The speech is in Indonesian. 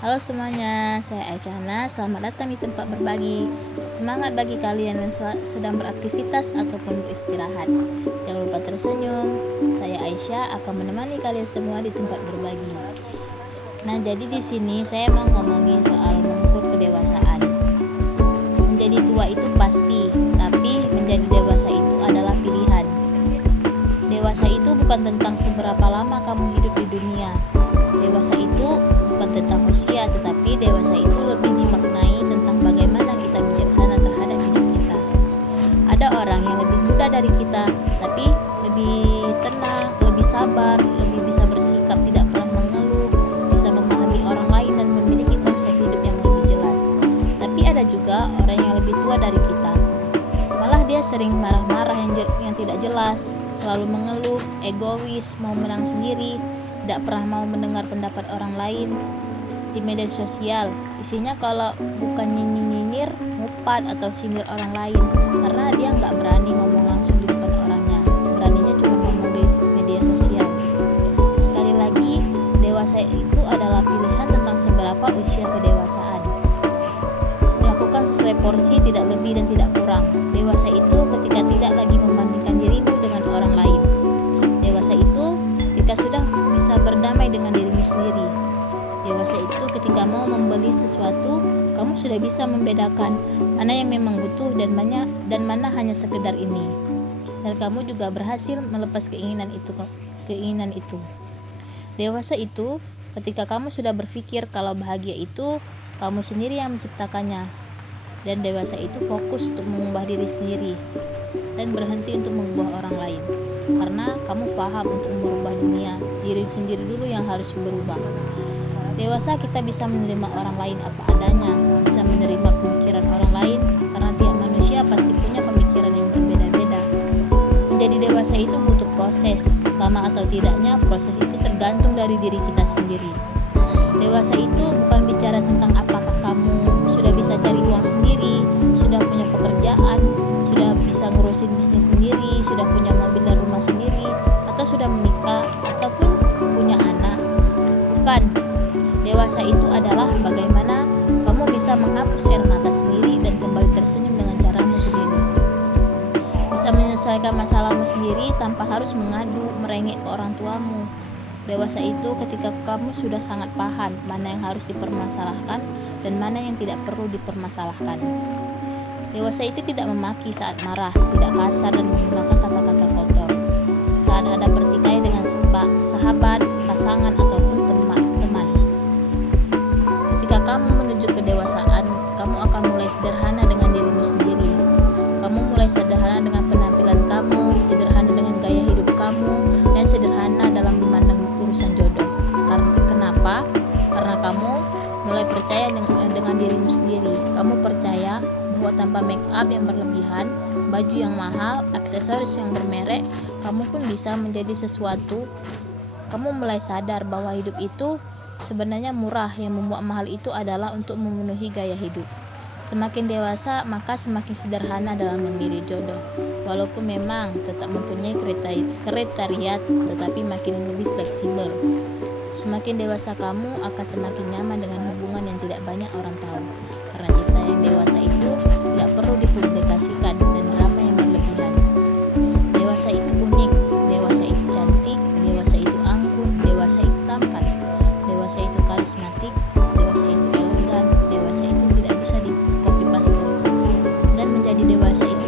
Halo semuanya, saya Aisyahna. Selamat datang di tempat berbagi. Semangat bagi kalian yang sedang beraktivitas ataupun beristirahat. Jangan lupa tersenyum. Saya Aisyah akan menemani kalian semua di tempat berbagi. Nah, jadi di sini saya mau ngomongin soal mengukur kedewasaan. Menjadi tua itu pasti, tapi menjadi dewasa itu adalah pilihan. Dewasa itu bukan tentang seberapa lama kamu hidup di dunia. Dewasa itu bukan tentang usia, tetapi dewasa itu lebih dimaknai tentang bagaimana kita bijaksana terhadap hidup kita. Ada orang yang lebih muda dari kita, tapi lebih tenang, lebih sabar, lebih bisa bersikap, tidak pernah mengeluh, bisa memahami orang lain dan memiliki konsep hidup yang lebih jelas. Tapi ada juga orang yang lebih tua dari kita. Malah dia sering marah-marah yang tidak jelas, selalu mengeluh, egois, mau menang sendiri, tidak pernah mau mendengar pendapat orang lain. Di media sosial, isinya kalau bukan nyinyir, ngupat atau sindir orang lain, karena dia nggak berani ngomong langsung di depan orangnya, beraninya cuma ngomong di media sosial. Sekali lagi, dewasa itu adalah pilihan tentang seberapa usia kedewasaan. Melakukan sesuai porsi, tidak lebih dan tidak kurang. Dewasa itu ketika tidak lagi membandingkan dirimu dengan orang lain. Dewasa itu ketika sudah bisa berdamai dengan dirimu sendiri. Dewasa itu ketika mau membeli sesuatu, kamu sudah bisa membedakan mana yang memang butuh dan mana hanya sekedar ini. Dan kamu juga berhasil melepas keinginan itu. Dewasa itu ketika kamu sudah berpikir kalau bahagia itu kamu sendiri yang menciptakannya. Dan dewasa itu fokus untuk mengubah diri sendiri dan berhenti untuk mengubah orang lain. Karena kamu paham untuk merubah dunia, diri sendiri dulu yang harus berubah. Dewasa kita bisa menerima orang lain apa adanya, bisa menerima pemikiran orang lain, karena tiap manusia pasti punya pemikiran yang berbeda-beda. Menjadi dewasa itu butuh proses, lama atau tidaknya proses itu tergantung dari diri kita sendiri. Dewasa itu bukan bicara tentang apakah kamu sudah bisa cari uang sendiri, sudah punya pekerjaan, sudah bisa ngurusin bisnis sendiri, sudah punya mobil dan rumah sendiri, atau sudah menikah, ataupun punya anak. Bukan. Dewasa itu adalah bagaimana kamu bisa menghapus air mata sendiri dan kembali tersenyum dengan caramu sendiri. Bisa menyelesaikan masalahmu sendiri tanpa harus mengadu, merengek ke orang tuamu. Dewasa itu ketika kamu sudah sangat paham mana yang harus dipermasalahkan dan mana yang tidak perlu dipermasalahkan. Dewasa itu tidak memaki saat marah, tidak kasar dan menggunakan kata-kata kotor. Saat ada pertikaian dengan sahabat, pasangan ataupun teman. Ketika kamu menuju kedewasaan, kamu akan mulai sederhana dengan dirimu sendiri. Kamu mulai sederhana dengan penampilan kamu, sederhana dengan gaya hidup kamu, dan sederhana dalam memandang urusan jodoh. Kenapa? Karena kamu mulai percaya dengan dirimu sendiri. Kamu percaya bahwa tanpa make up yang berlebihan, baju yang mahal, aksesoris yang bermerek, kamu pun bisa menjadi sesuatu. Kamu mulai sadar bahwa hidup itu sebenarnya murah, yang membuat mahal itu adalah untuk memenuhi gaya hidup. Semakin dewasa, maka semakin sederhana dalam memilih jodoh. Walaupun memang tetap mempunyai kriteria, tetapi makin lebih fleksibel. Semakin dewasa kamu akan semakin nyaman dengan hubungan yang tidak banyak orang tahu. Karena cinta yang dewasa itu tidak perlu dipublikasikan dan drama yang berlebihan. Dewasa itu unik, dewasa itu cantik, dewasa itu anggun, dewasa itu tampan, dewasa itu karismatik, dewasa itu elegan, dewasa itu tidak bisa di copy paste. Dan menjadi dewasa itu